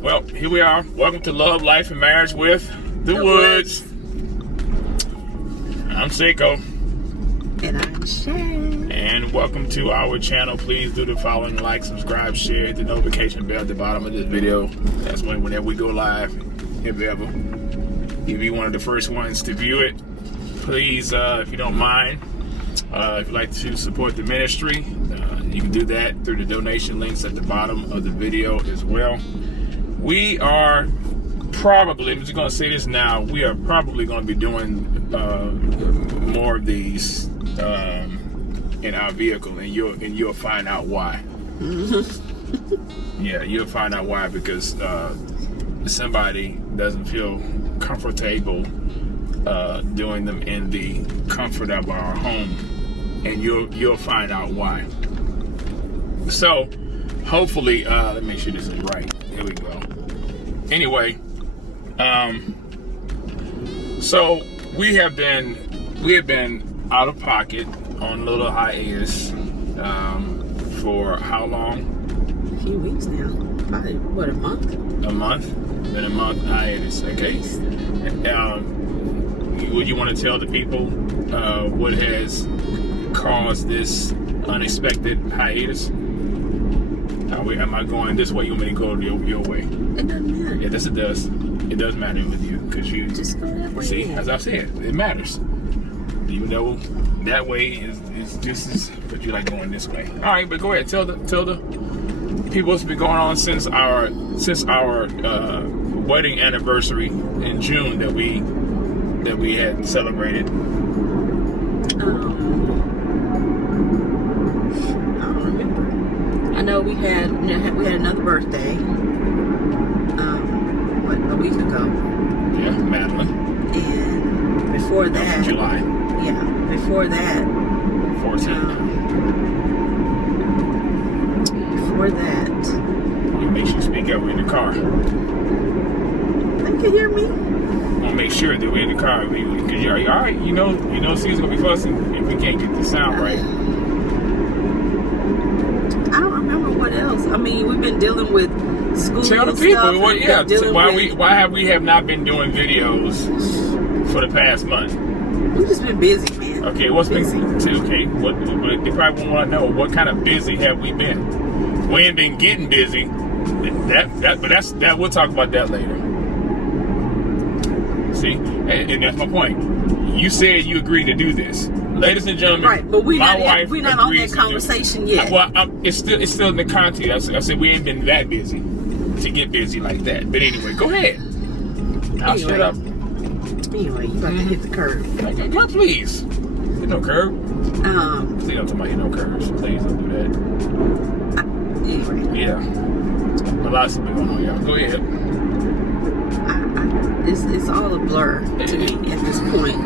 Well, here we are. Welcome to Love, Life, and Marriage with the Woods. I'm Saiko. And I'm Sharon. And welcome to our channel. Please do the following: like, subscribe, share, hit the notification bell at the bottom of this video. That's whenever we go live, if ever. You'll be one of the first ones to view it. Please, if you don't mind, if you'd like to support the ministry, you can do that through the donation links at the bottom of the video as well. We are probably, I'm just going to say this now, we are probably going to be doing more of these in our vehicle, and you'll find out why. Yeah, you'll find out why, because somebody doesn't feel comfortable doing them in the comfort of our home, and you'll find out why. So hopefully, let me make sure this is right. Here we go. Anyway, so we have been out of pocket on a little hiatus for how long? A few weeks now. Probably, what, a month? A month? Been a month hiatus. Okay. Would you want to tell the people what has caused this unexpected hiatus? Am I going this way? You want me to go your way? It doesn't matter. Yes, it does. It does matter with you, because you just go that way. See, as I said, it matters. Even though that way is just as, but you like going this way. All right, but go ahead. Tell the people what's been going on since our wedding anniversary in June that we had celebrated. I know we had another birthday, a week ago. Yeah, Madeline. And before that, July. Yeah, before that, 14. Before that, You make sure you speak up. We're in the car. They can hear me. We'll make sure that we're in the car. Because you're all right. You know, Caesar's gonna be fussing if we can't get the sound right. I don't remember what else. I mean, we've been dealing with school. Tell the people. Stuff, Well, yeah. Why have we not been doing videos for the past month? We've just been busy, man. Okay, what's busy? Okay, what they probably want to know, what kind of busy have we been? We ain't been getting busy. But we'll talk about that later. See, and that's my point. You said you agreed to do this, ladies and gentlemen. Right, but we're not on that agrees conversation yet. Well, it's still in the context. I said we ain't been that busy to get busy like that. But anyway, go ahead. I'll shut up. Anyway, you about to hit the curb. Well, please. Hit no curb. Please don't tell me hit no curbs. Please don't do that. Anyway. Yeah. A lot of stuff going on, y'all. Go ahead. It's all a blur to me at this point.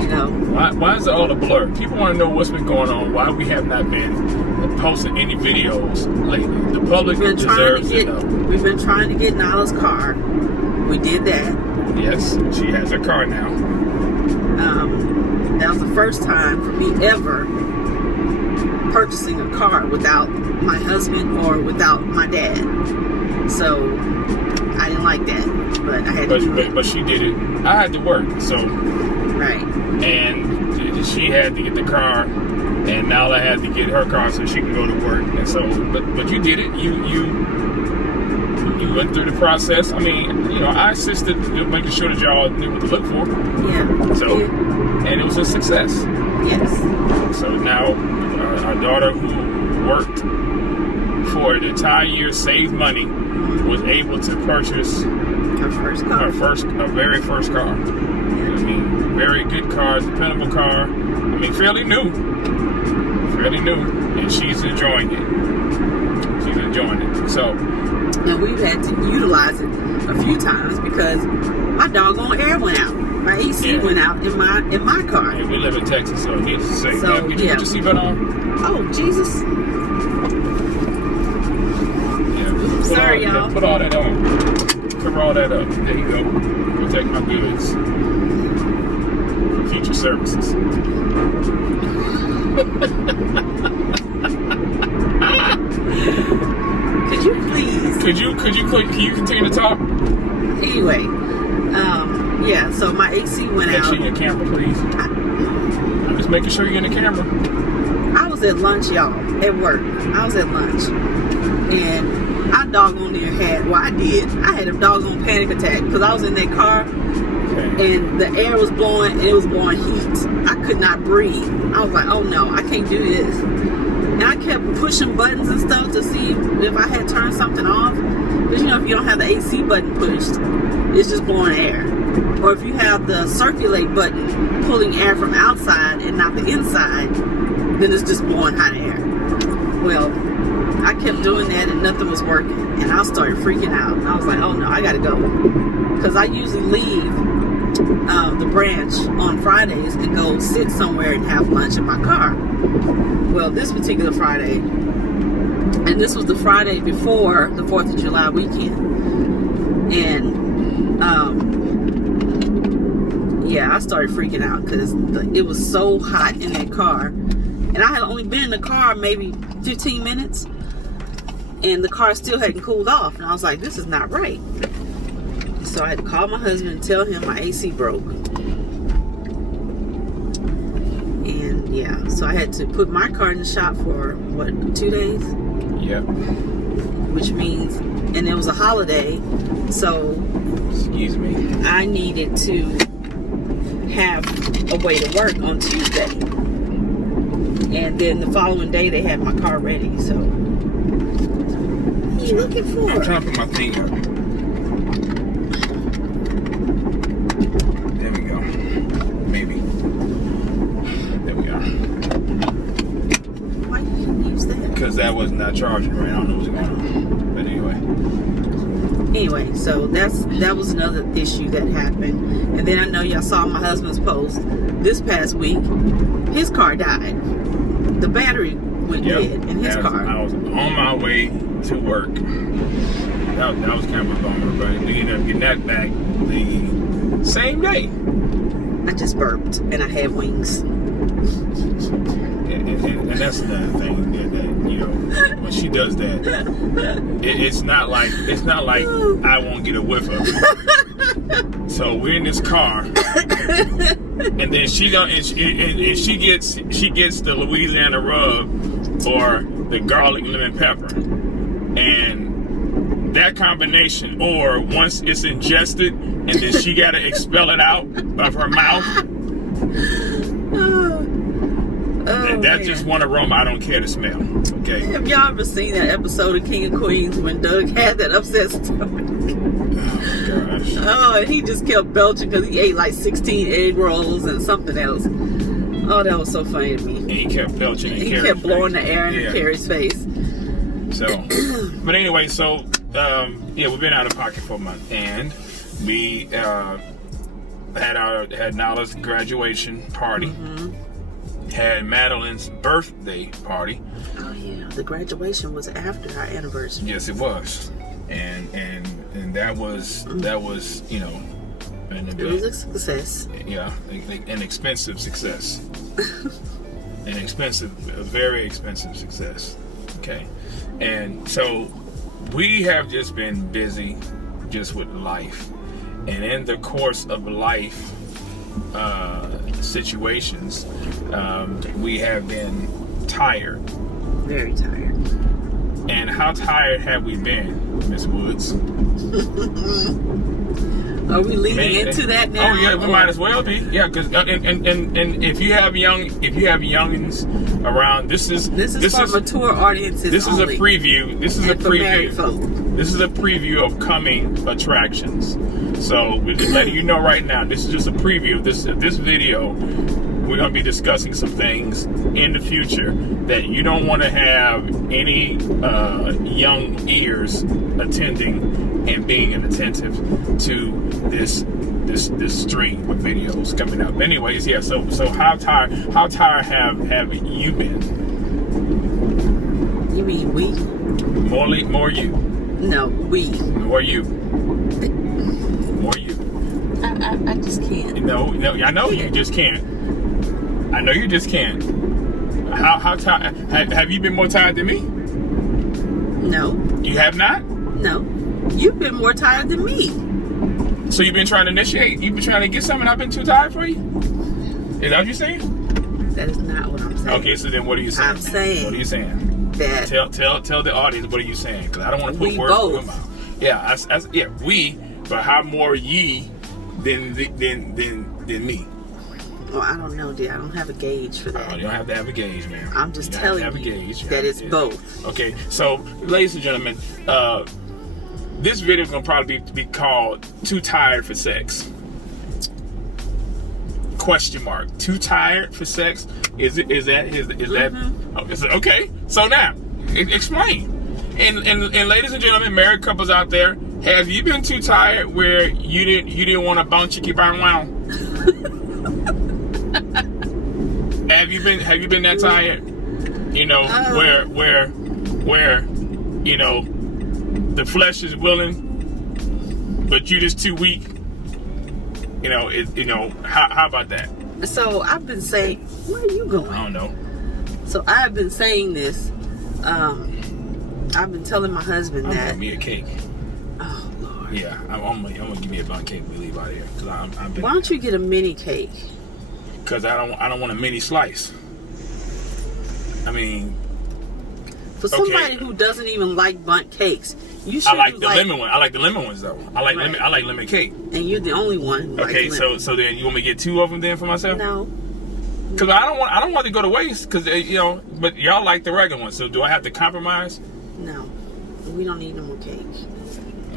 You know. Why is it all a blur? People want to know what's been going on. Why we have not been posting any videos lately. The public deserves to know. We've been trying to get Nala's car. We did that. Yes, she has a car now. That was the first time for me ever purchasing a car without my husband or without my dad. So I didn't like that, but I had to do it. But she did it. I had to work, so right. And she had to get the car, and Nala had to get her car so she can go to work. And so, but you did it. You went through the process. I mean, I assisted making sure that y'all knew what to look for. Yeah. So, and it was a success. Yes. So now, our daughter, who worked for an entire year, saved money, was able to purchase her first car. Her very first car. I mean, very good car, dependable car. I mean, fairly new, and she's enjoying it. So. And we've had to utilize it a few times because my doggone air went out. My AC went out in my car. Yeah, we live in Texas, so it needs to say. So, Did you put your seatbelt on? Oh, Jesus. Yeah. Sorry, y'all. Put all that on. Cover all that up. There you go. Protect my goods. For future services. Can you continue to talk? Anyway, yeah. So my AC went out. In your camera, please. I'm just making sure you're in the camera. I was at lunch, y'all, at work. I was at lunch, and I doggone near had. Well, I did. I had a doggone panic attack because I was in that car, and the air was blowing, and it was blowing heat. I could not breathe. I was like, oh no, I can't do this. And I kept pushing buttons and stuff to see if I had turned something off. Because, you know, if you don't have the AC button pushed, it's just blowing air. Or if you have the circulate button pulling air from outside and not the inside, then it's just blowing hot air. Well, I kept doing that and nothing was working. And I started freaking out. I was like, oh no, I gotta go. Because I usually leave the branch on Fridays and go sit somewhere and have lunch in my car. Well, this particular Friday, and this was the Friday before the 4th of July weekend, and yeah, I started freaking out because it was so hot in that car, and I had only been in the car maybe 15 minutes, and the car still hadn't cooled off, and I was like, this is not right. So I had to call my husband and tell him my AC broke. And yeah, so I had to put my car in the shop for, what, 2 days? Yep. Which means, and it was a holiday, so... Excuse me. I needed to have a way to work on Tuesday. And then the following day, they had my car ready, so... What are you looking for? I'm trying to put my thing up. That was not charging right. I don't know what's going on. But anyway, so that was another issue that happened. And then I know y'all saw my husband's post this past week. His car died. The battery went dead in his car. I was on my way to work. That was kind of a bummer, but we ended up getting that back the same day. I just burped and I had wings. And that's another thing that you know, when she does that, it's not like I won't get a whiff of it. So we're in this car, and then she gets the Louisiana rub or the garlic lemon pepper, and that combination, or once it's ingested, and then she got to expel it out of her mouth. That's just one aroma I don't care to smell. Okay. Have y'all ever seen that episode of King of Queens when Doug had that upset stomach? Oh gosh. Oh, and he just kept belching because he ate like 16 egg rolls and something else. Oh, that was so funny to me. And he kept belching. And he kept blowing the air in Carrie's face. So, but anyway, so we've been out of pocket for a month, and we had Nala's graduation party. Mm-hmm. Had Madeline's birthday party. Oh yeah, the graduation was after our anniversary. Yes, it was, and that was you know, it was a success. Yeah, an expensive success, a very expensive success. Okay, and so we have just been busy, just with life, and in the course of life. Situations, we have been tired. Very tired. And how tired have we been, Miss Woods? Are we leading into that now? Oh yeah, we might as well be. Yeah, because and if you have youngins around, this is for mature audiences. This only. Is a preview. This is a preview. This is a preview of coming attractions. So we're just letting you know right now. This is just a preview of this video. We're going to be discussing some things in the future that you don't want to have any young ears attending and being inattentive to this stream of videos coming up. Anyways, yeah. So how tired have you been? You mean we? More you. No, we. More you. More you. I just can't. No, I know you just can't. I know you just can't. How tired? Have you been more tired than me? No. You have not? No, you've been more tired than me. So you've been trying to initiate? You've been trying to get something? I've been too tired for you? Is that what you're saying? That is not what I'm saying. Okay, so then what are you saying? I'm saying. What are you saying? That. Tell the audience, what are you saying? Because I don't want to put words in your mouth. Yeah, we, but how more ye than me? Well, I don't know, dear. I don't have a gauge for that. You don't have to have a gauge, man. I'm just telling you that it's both. Okay, so, ladies and gentlemen, this video is going to probably be called Too Tired for Sex. Question mark. Too tired for sex? Is that okay? So now, explain. And ladies and gentlemen, married couples out there, have you been too tired where you didn't want to bounce chicky bound wow? Have you been that tired? You know, where you know the flesh is willing, but you just too weak. You know, how about that? So I've been saying, where are you going? I don't know. So I've been saying this. I've been telling my husband that. I'm gonna me a cake. Oh Lord. Yeah, I'm gonna give me a bundt cake when we leave out of here. Cause why don't you get a mini cake? Cause I don't want a mini slice. I mean, for somebody who doesn't even like bundt cakes, you should. I like the lemon one. I like the lemon ones though. I like lemon cake. And you're the only one. Who okay, likes so then you want me to get 2 of them then for myself? No. Cause I don't want to go to waste. Cause but y'all like the regular one. So do I have to compromise? No, we don't need no more cake.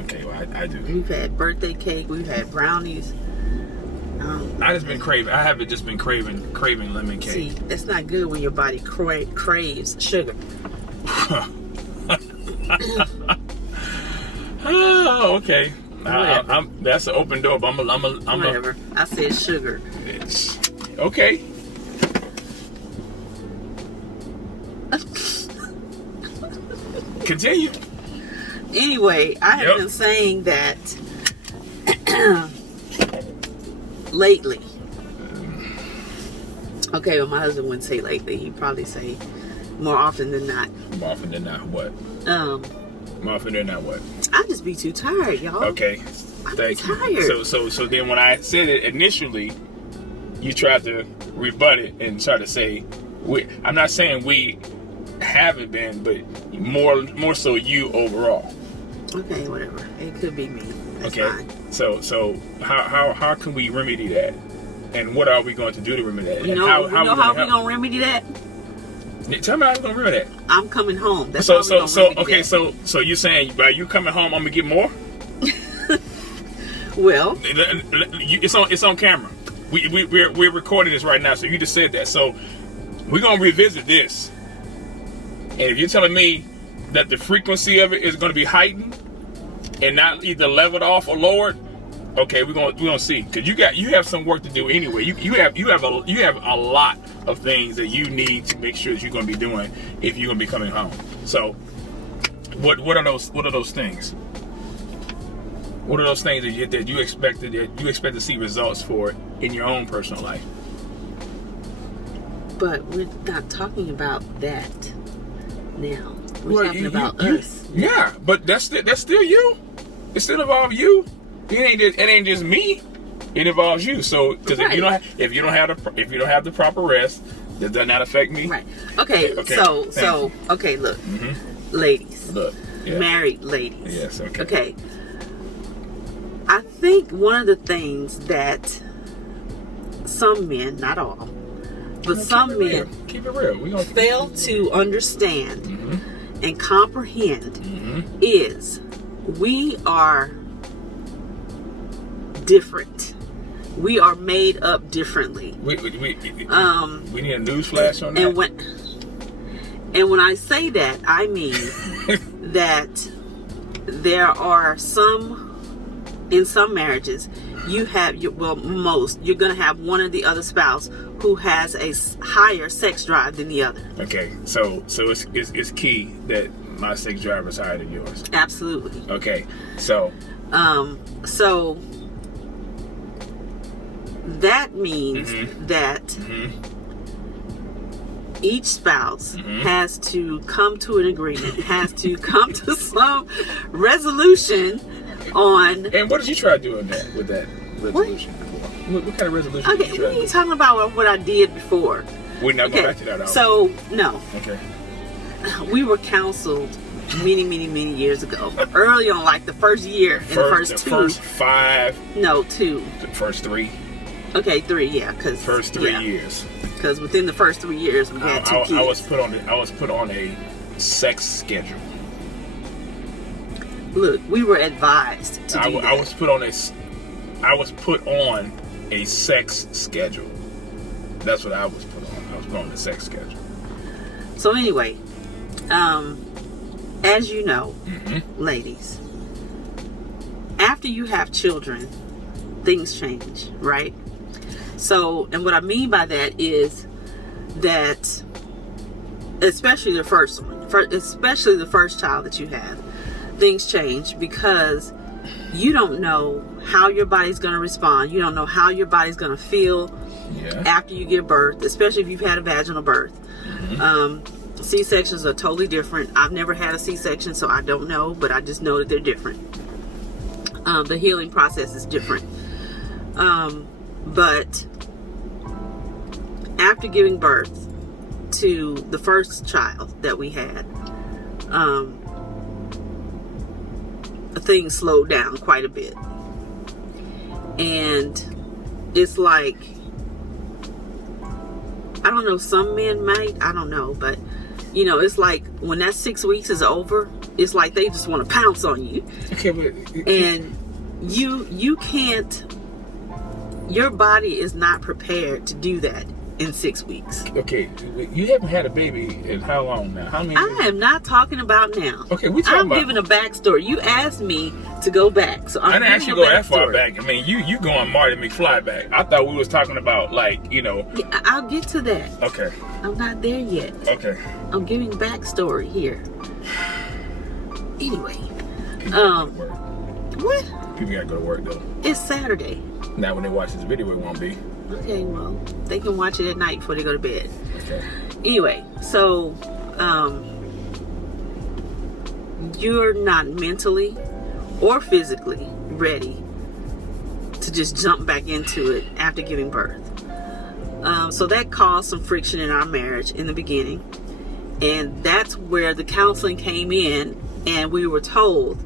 Okay, well I do. We've had birthday cake. We've had brownies. I just been craving. I haven't just been craving lemon cake. See, that's not good when your body craves sugar. Oh, okay. That's an open door. But I'm whatever. I said sugar. It's okay. Continue. Anyway, I have been saying that lately. Okay, well, my husband wouldn't say lately. He'd probably say more often than not. More often than not, what? More often than not, what? I just be too tired, y'all. Okay, thank you. So then when I said it initially, you tried to rebut it and try to say, I'm not saying we haven't been, but more so you overall. Okay, whatever. It could be me. That's fine. So how can we remedy that? And what are we going to do to remedy that? You know how we're going to remedy that? Tell me how we're going to remedy that. I'm coming home. That's so you're saying by you coming home, I'm going to get more? Well, it's on camera. We're recording this right now, so you just said that. So we're going to revisit this. And if you're telling me that the frequency of it is going to be heightened and not either leveled off or lowered, okay, we're gonna see. Because you have some work to do anyway. You have a lot of things that you need to make sure that you're going to be doing if you're going to be coming home. So what are those things? What are those things that you expect to see results for in your own personal life? But we're not talking about that now. We're talking about us. Yeah, but that's still you. It still involves you. It ain't just me. It involves you. So because if you don't have the proper rest, does that not affect me? Right. Okay. So okay. Look, ladies. Look. Yeah. Married ladies. Yes. Okay. Okay. I think one of the things that some men, not all, but some men keep it real. We gonna fail to understand and comprehend is we are different. We are made up differently. We need a news flash on that. And when I say that, I mean that there are in some marriages, you're going to have one or the other spouse who has a higher sex drive than the other. Okay, so it's key that my sex drive is higher than yours. Absolutely. Okay, so that means that each spouse has to come to an agreement, has to come to some resolution on. And what did you try to do with that resolution before? What kind of resolution did you try to do? You're talking about what I did before. We're not going back to that. So, no. Okay. We were counseled many years ago. Early on, like the first year and the first two. First 5. No, 2. The first 3. Okay, 3, yeah. First 3 years. Because within the first 3 years, we had 2 kids. I was put on a sex schedule. Look, we were advised to do that. I was put on a sex schedule. That's what I was put on. I was put on a sex schedule. So anyway, as you know, ladies, after you have children, things change, right? So, and what I mean by that is that, especially the first one, especially the first child that you have, things change because you don't know how your body's going to respond. You don't know how your body's going to feel after you give birth, especially if you've had a vaginal birth. C-sections are totally different. I've never had a C-section, so I don't know, but I just know that they're different. The healing process is different. But after giving birth to the first child that we had, things slowed down quite a bit. And it's like, I don't know, some men might, I don't know, but you know, it's like when that 6 weeks is over, it's like they just want to pounce on you. Okay, but and you can't, your body is not prepared to do that in 6 weeks. Okay, you haven't had a baby in how long now? How many years? I am not talking about now. Okay, we talking about. I'm giving a backstory. You asked me to go back, so I didn't ask you to go that far back. I mean, you going Marty McFly back. I thought we was talking about, like, you know. Yeah, I'll get to that. Okay. I'm not there yet. Okay. I'm giving backstory here. Anyway, what? People gotta go to work though. It's Saturday. Now, when they watch this video, it won't be. Okay, well, they can watch it at night before they go to bed. Okay. Anyway, so you're not mentally or physically ready to just jump back into it after giving birth. So that caused some friction in our marriage in the beginning. And that's where the counseling came in, and we were told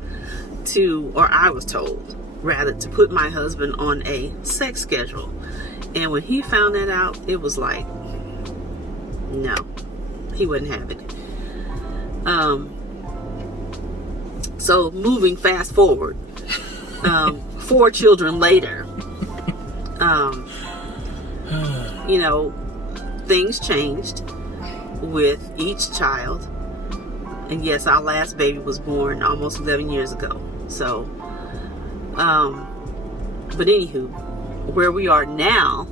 to, or I was told, rather, to put my husband on a sex schedule. And when he found that out, it was like, no, he wouldn't have it. So moving fast forward, 4 children later, you know, things changed with each child. And yes, our last baby was born almost 11 years ago. So, but anywho, where we are now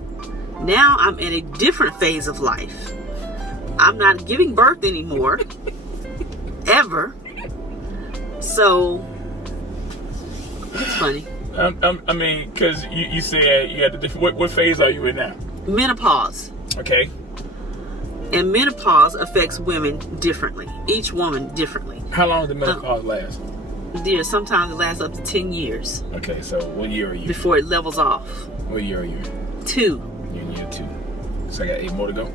I'm in a different phase of life. I'm not giving birth anymore, ever. So, it's funny. I mean, because you said you had the different. What phase are you in now? Menopause. Okay. And menopause affects women differently. Each woman differently. How long does menopause last? Dear, sometimes it lasts up to 10 years. Okay, so what year are you? Before it levels off. What year are you? 2. You're in year 2. So I got 8 more to go?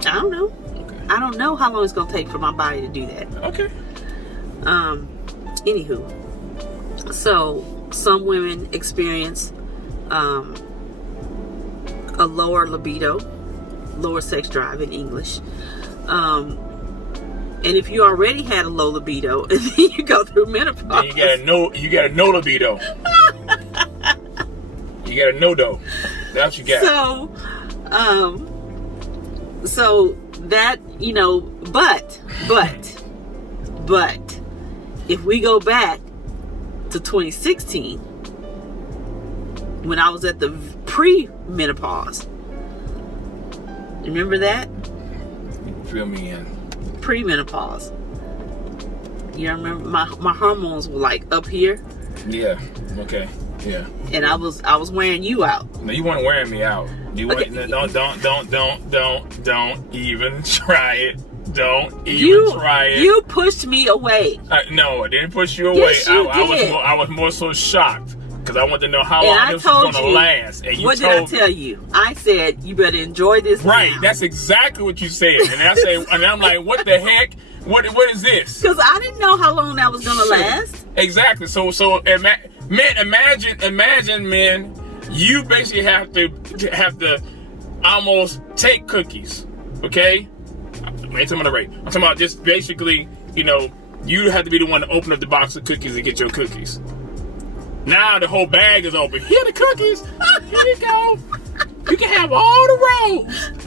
I don't know. Okay. I don't know how long it's going to take for my body to do that. Okay. Anywho. So, some women experience a lower libido, lower sex drive in English. And if you already had a low libido and then you go through menopause, then you got a no libido. You got a no-do. That's what you got. So that, you know, but if we go back to 2016, when I was at the pre-menopause, remember that? Fill me in. Pre-menopause. You remember my hormones were like up here. Yeah. Okay. Yeah. And I was wearing you out. No, you weren't wearing me out. You Okay. Don't even try it. Don't even try it. You pushed me away. No, I didn't push you away. Yes, you did. I was more so shocked because I wanted to know how long this was going to last. And what did I tell you? I said you better enjoy this. Right. Now. That's exactly what you said. And I say, and I'm like, what the heck? What is this? Because I didn't know how long that was going to last. Exactly. So imagine, men, you basically have to almost take cookies, okay? I ain't talking about the rate. I'm talking about just basically, you have to be the one to open up the box of cookies and get your cookies. Now the whole bag is open. Here are the cookies. Here you go. You can have all the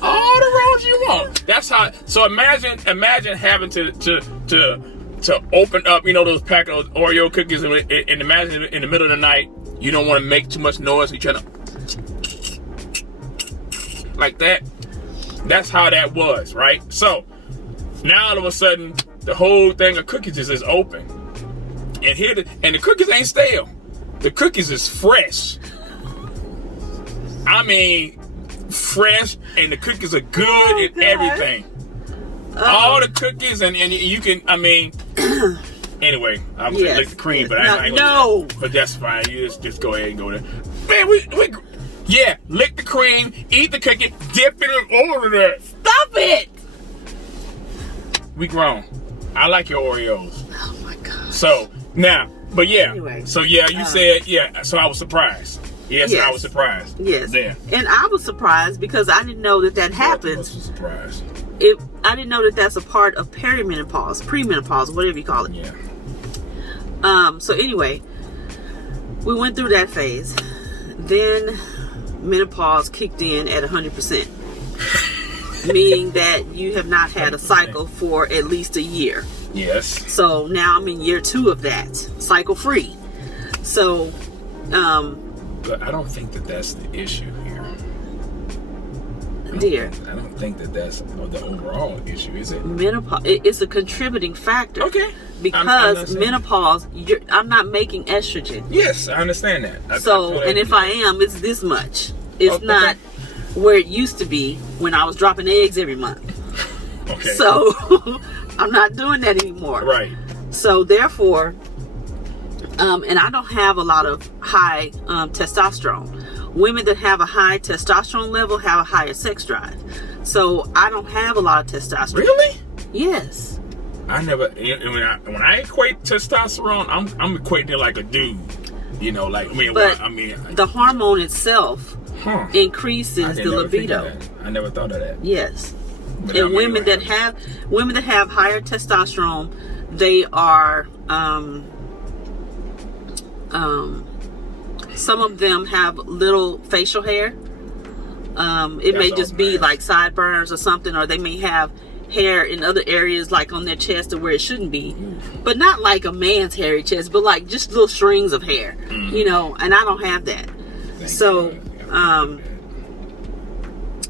rolls you want. That's how. So imagine having to open up, those pack of Oreo cookies, and imagine in the middle of the night, you don't want to make too much noise. You trying to like that. That's how that was, right? So now all of a sudden, the whole thing of cookies is open, and the cookies ain't stale. The cookies is fresh. I mean, fresh, and the cookies are good and God. everything. All the cookies, and you can, anyway, I'm going to lick the cream, but I ain't gonna do that. But that's fine. You just go ahead and go there. Man, lick the cream, eat the cookie, dip it in all of that. Stop it! We grown. I like your Oreos. Oh my God. So, now, but yeah. Anyway, so yeah, you said, so I was surprised. Yes, I was surprised. Yes. Yeah. And I was surprised because I didn't know that happened. I was surprised. I didn't know that that's a part of perimenopause, premenopause, whatever you call it. Yeah. So anyway, we went through that phase. Then menopause kicked in at 100%. Meaning that you have not had a cycle for at least a year. Yes. So now I'm in year 2 of that, cycle free. So, but I don't think that's the issue here. Dear, I don't think that's the overall issue, is it? Menopause, it's a contributing factor. Okay. Because menopause, I'm not making estrogen. Yes, I understand that. If I am, it's this much. It's not where it used to be when I was dropping eggs every month. Okay. So I'm not doing that anymore. Right. So therefore, and I don't have a lot of high testosterone. Women that have a high testosterone level have a higher sex drive. So I don't have a lot of testosterone. Really? Yes. I never. When I equate testosterone, I'm equating it like a dude. The hormone itself increases the libido. I never thought of that. Yes. And women that have higher testosterone, they are some of them have little facial hair. It may just be like sideburns or something, or they may have hair in other areas like on their chest or where it shouldn't be, but not like a man's hairy chest, but like just little strings of hair, and I don't have that.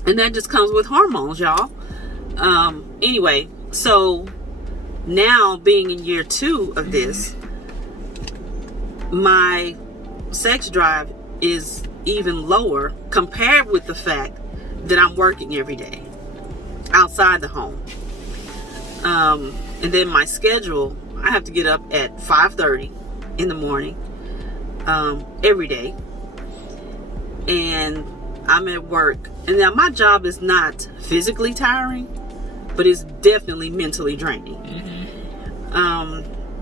And that just comes with hormones, y'all. Anyway, so now being in year 2 of this, my sex drive is even lower compared with the fact that I'm working every day outside the home. And then my schedule, I have to get up at 5:30 in the morning every day, and I'm at work. And now my job is not physically tiring, but it's definitely mentally draining.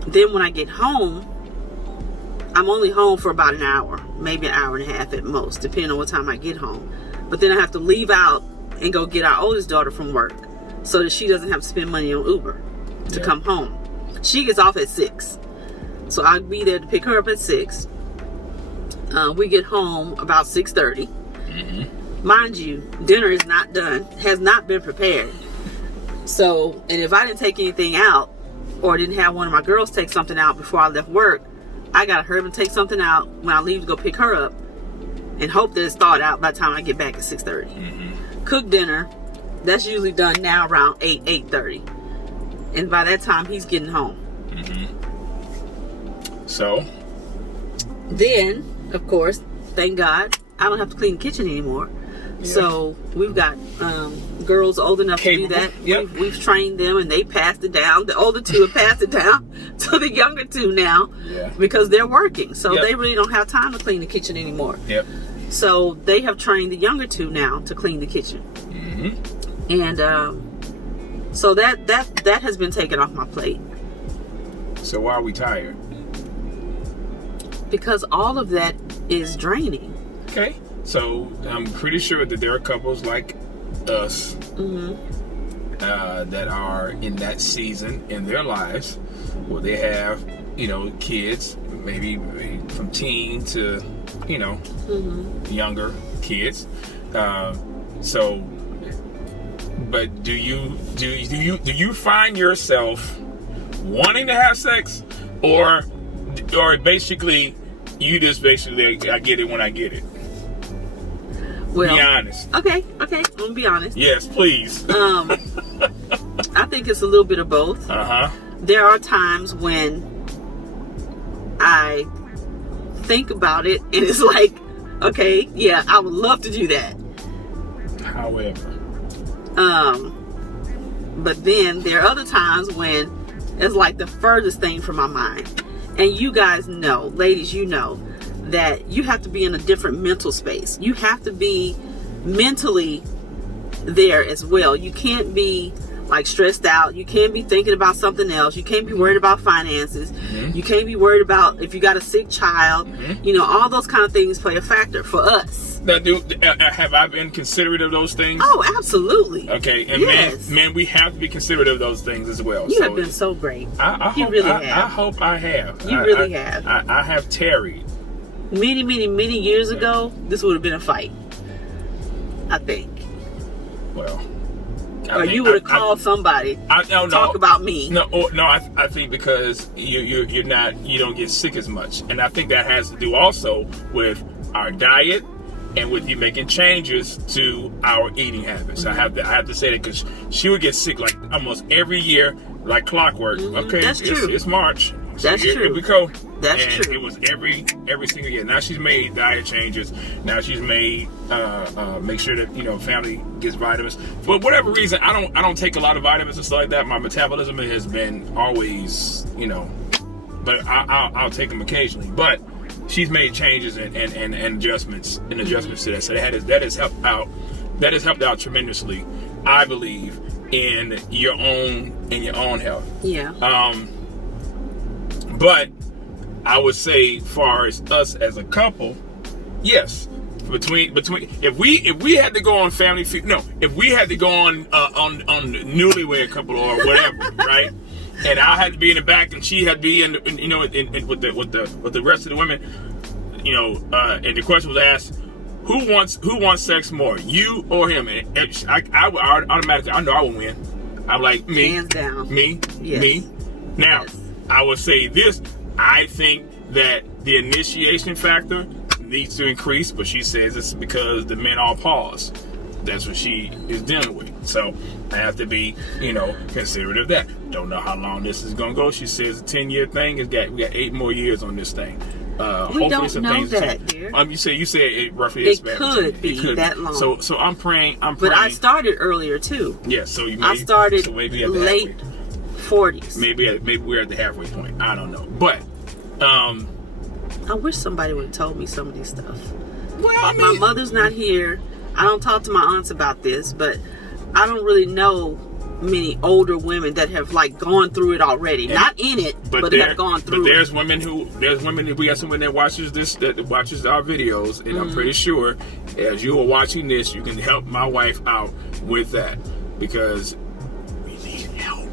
Then when I get home, I'm only home for about an hour, maybe an hour and a half at most, depending on what time I get home. But then I have to leave out and go get our oldest daughter from work so that she doesn't have to spend money on Uber to come home. She gets off at 6. So I'll be there to pick her up at 6. We get home about 6:30. Mind you, dinner is not done, has not been prepared. So, and if I didn't take anything out or didn't have one of my girls take something out before I left work, I gotta hurry and take something out when I leave to go pick her up and hope that it's thawed out by the time I get back at 6:30. Cook dinner, that's usually done now around 8:30. And by that time, he's getting home. So? Then, of course, thank God, I don't have to clean the kitchen anymore. Yeah. So we've got girls old enough to do that. Yep. We've trained them, and they passed it down. The older two have passed it down to the younger two now, because they're working. So they really don't have time to clean the kitchen anymore. Yep. So they have trained the younger two now to clean the kitchen. Mm-hmm. And so that has been taken off my plate. So why are we tired? Because all of that is draining. Okay. So I'm pretty sure that there are couples like us that are in that season in their lives where they have, kids, maybe from teen to, younger kids. So, but do you find yourself wanting to have sex, or basically you just basically, I get it when I get it? Well, be honest. Okay, I'm gonna be honest. Yes, please. I think it's a little bit of both. There are times when I think about it and it's like, okay, yeah, I would love to do that. However, but then there are other times when it's like the furthest thing from my mind. And you guys know, ladies, that you have to be in a different mental space. You have to be mentally there as well. You can't be like stressed out. You can't be thinking about something else. You can't be worried about finances. You can't be worried about if you got a sick child. All those kind of things play a factor for us. Now, have I been considerate of those things? Oh, absolutely. Okay, and yes. men, we have to be considerate of those things as well. You have been so great. You really have. I hope I have. You really have. I have tarried. Many years ago, this would have been a fight, I think. Well, or you would have called somebody to talk about me. No, I think because you don't get sick as much, and I think that has to do also with our diet and with you making changes to our eating habits. I have to say that because she would get sick like almost every year, like clockwork. Okay, that's true. It's March. So That's true. Here we go. That's and true. It was every single year. Now she's made diet changes. Now she's made make sure that family gets vitamins. For whatever reason, I don't take a lot of vitamins and stuff like that. My metabolism has been always but I'll take them occasionally. But she's made changes and adjustments to that. So that has helped out. That has helped out tremendously, I believe, in your own health. Yeah. But I would say, far as us as a couple, yes. Between if we had to go on Family Feud, if we had to go on Newlywed Couple or whatever, right? And I had to be in the back, and she had to be in with the rest of the women, and the question was asked, who wants sex more, you or him? And I would automatically, I know I would win. I'm like, me, hands down, me, yes. Me. Now, yes. I would say this. I think that the initiation factor needs to increase, but she says it's because the menopause. That's what she is dealing with. So I have to be, considerate of that. Don't know how long this is going to go. She says a 10-year thing. We got 8 more years on this thing. We don't know that, dear. You said it roughly. It could be that long. So I'm praying. But I started earlier too. Yeah. So I started late 40s. Maybe we're at the halfway point. I don't know. But I wish somebody would have told me some of this stuff. Well, I mean, my mother's not here. I don't talk to my aunts about this, but I don't really know many older women that have gone through it already. Not in it, but have gone through it. But there's women who we got someone that watches our videos, and I'm pretty sure as you are watching this, you can help my wife out with that, because we need help.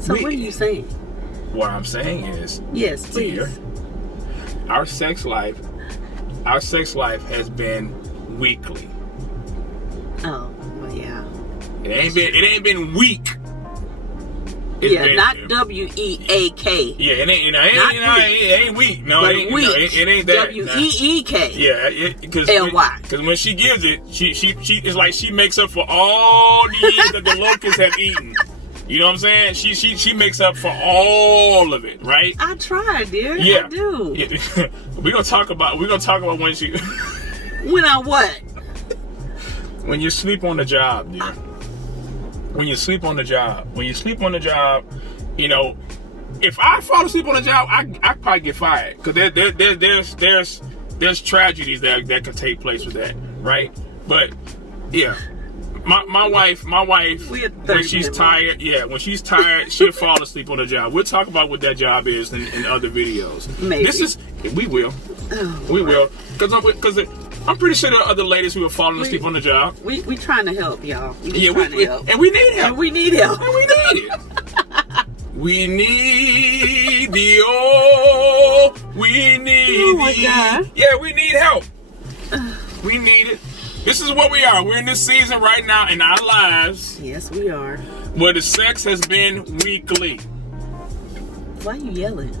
So what are you saying? What I'm saying is, yes, please. Dear, our sex life has been weekly. Oh, well, yeah. It ain't been weak. Not W-E-A-K. Yeah, it ain't weak. No, it ain't that. W-E-E-K. Yeah, because L-Y. Because when she gives it, she it's like she makes up for all the years that the locusts have eaten. You know what I'm saying? She makes up for all of it, right? I try, dear. Yeah. I do. Yeah. We're gonna talk about when she When I what? when you sleep on the job, dear. When you sleep on the job. When you sleep on the job, you know, if I fall asleep on the job, I probably get fired. Because there's tragedies that can take place with that, right? But yeah. My wife, when she's tired, when she's tired, she'll fall asleep on the job. We'll talk about what that job is in other videos. Maybe. We will. We will. Because I'm pretty sure there are other ladies who are falling asleep on the job. We trying to help, y'all. And we need help. And we need help. And we need it. We need we need God. Yeah, we need help. We need it. This is what we are. We're in this season right now in our lives. Yes, we are. Where the sex has been weekly. Why are you yelling?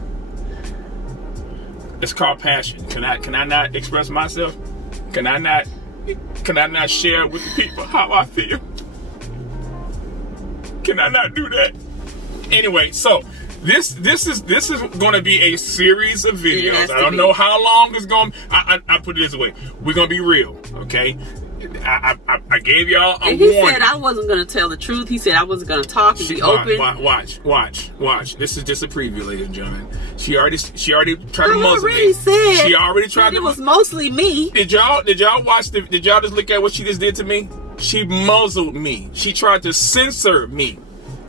It's called passion. Can I not express myself? Can I not share with the people how I feel? Can I not do that? Anyway, so this is going to be a series of videos. I don't know how long it's going. I put it this way: we're going to be real, okay? I gave y'all a and he warning. said I wasn't going to tell the truth. He said I wasn't going to talk and be open. Watch. This is just a preview, ladies and gentlemen. She already tried to muzzle already me. Said She already tried to. It was mostly me. Did y'all watch did y'all just look at what she just did to me? She muzzled me. She tried to censor me.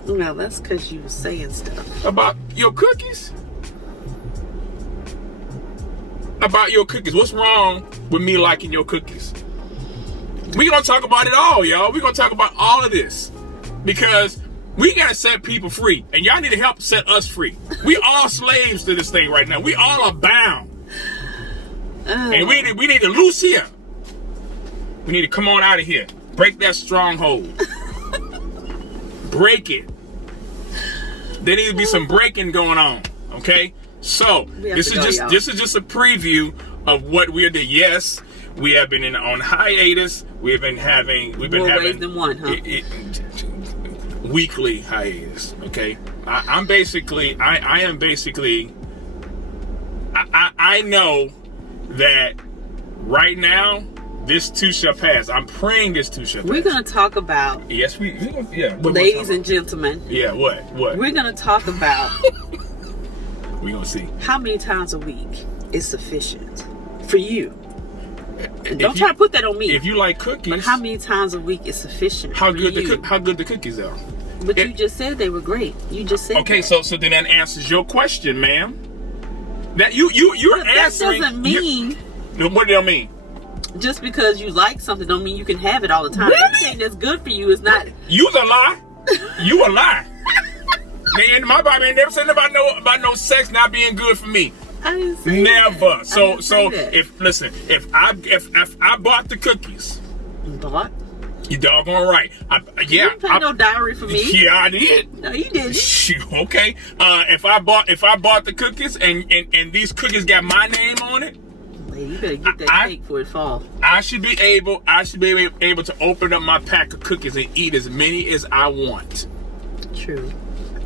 Well, that's because you were saying stuff. About your cookies? About your cookies. What's wrong with me liking your cookies? We're going to talk about it all, y'all. We're going to talk about all of this. Because we got to set people free. And y'all need to help set us free. We all slaves to this thing right now. We all are bound. And we need to loose here. We need to come on out of here. Break that stronghold. Break it. There needs to be some breaking going on, okay? So this is just a preview of what we're doing. Yes, we have been on hiatus. We've been having ways than one, huh? Weekly hiatus. Okay, I know that right now. This too shall pass. I'm praying this too shall pass. We're going to talk about... Yes, ladies and gentlemen. Yeah, what? We're going to talk about... We're going to see. How many times a week is sufficient for you? And don't try to put that on me. If you like cookies... But how many times a week is sufficient how for good you? How good the cookies are. But you just said they were great. You just said okay, that. so then that answers your question, ma'am. That you're answering... That doesn't mean... What do you mean? Just because you like something don't mean you can have it all the time. Really? Everything that's good for you is not... You's a lie. You a lie. Man, my Bible ain't never said about no sex not being good for me. I didn't say never. That. So if I bought the cookies. Bought? You doggone right. You didn't pay no dowry for me. Yeah, I did. No, you didn't. Okay. If I bought the cookies and these cookies got my name on it. You better get that cake before it falls. I should be able to open up my pack of cookies and eat as many as I want. True.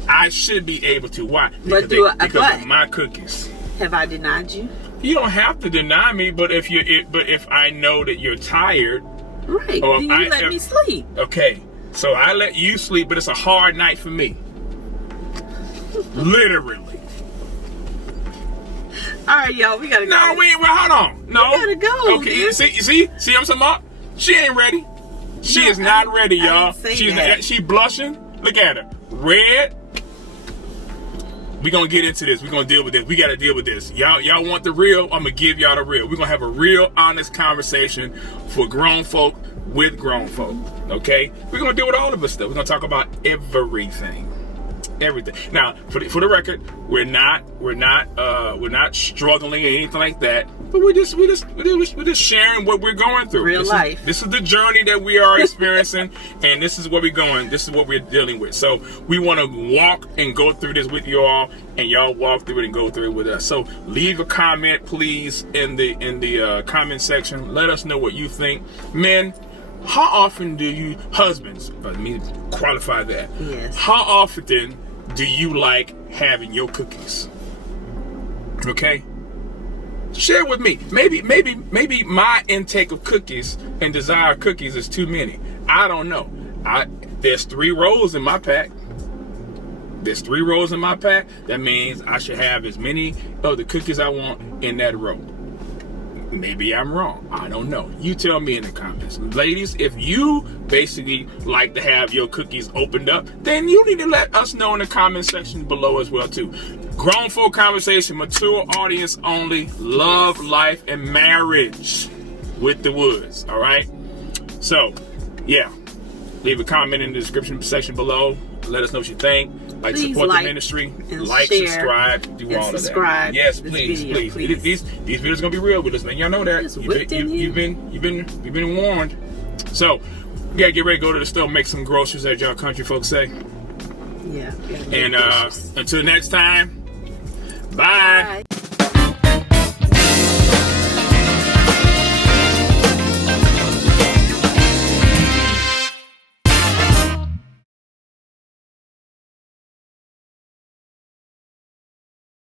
I should be able to. Why? Because of my cookies. Have I denied you? You don't have to deny me, but if I know that you're tired, right? Then you let me sleep. Okay, so I let you sleep, but it's a hard night for me. Literally. All right, y'all, we gotta go. No, hold on. No, we gotta go. Okay, dude. you see, I'm talking about. She ain't ready. She is not ready, y'all. She blushing. Look at her, red. We gonna get into this. We gonna deal with this. We gotta deal with this. Y'all want the real? I'm gonna give y'all the real. We're gonna have a real, honest conversation for grown folk with grown folk. Okay? We're gonna deal with all of us stuff. We're gonna talk about everything. Everything. Now, for the record, we're not struggling or anything like that. But we're just sharing what we're going through. Real life. This is the journey that we are experiencing, and this is where we're going. This is what we're dealing with. So we want to walk and go through this with you all, and y'all walk through it and go through it with us. So leave a comment, please, in the comment section. Let us know what you think, men. how often do you, husbands, let me qualify that. Yes. How often do you like having your cookies? Okay? Share with me. Maybe my intake of cookies and desire of cookies is too many. I don't know. There's 3 rolls in my pack. There's 3 rolls in my pack. That means I should have as many of the cookies I want in that roll. Maybe I'm wrong. I don't know. You tell me in the comments. Ladies, if you basically like to have your cookies opened up, then you need to let us know in the comment section below as well too. Grown folk conversation, mature audience only, love, life, and marriage with the Woods. All right? So, yeah. Leave a comment in the description section below. Let us know what you think. Please support like the ministry. and Like, share subscribe, do and all subscribe of that. Yes, this please, video, please. These videos gonna be real with us, man. Y'all know that. Just whipped in You've been warned. So we gotta get ready to go to the store, make some groceries, as y'all country folks say. Yeah. And until next time, bye.